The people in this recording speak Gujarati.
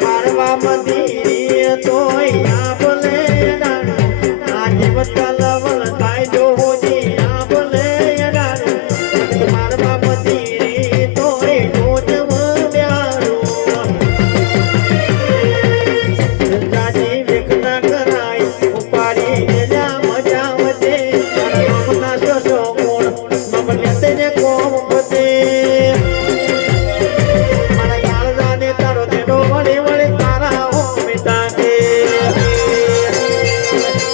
પારવા મંદિર તો આપલે નાણ આજે બતાલવા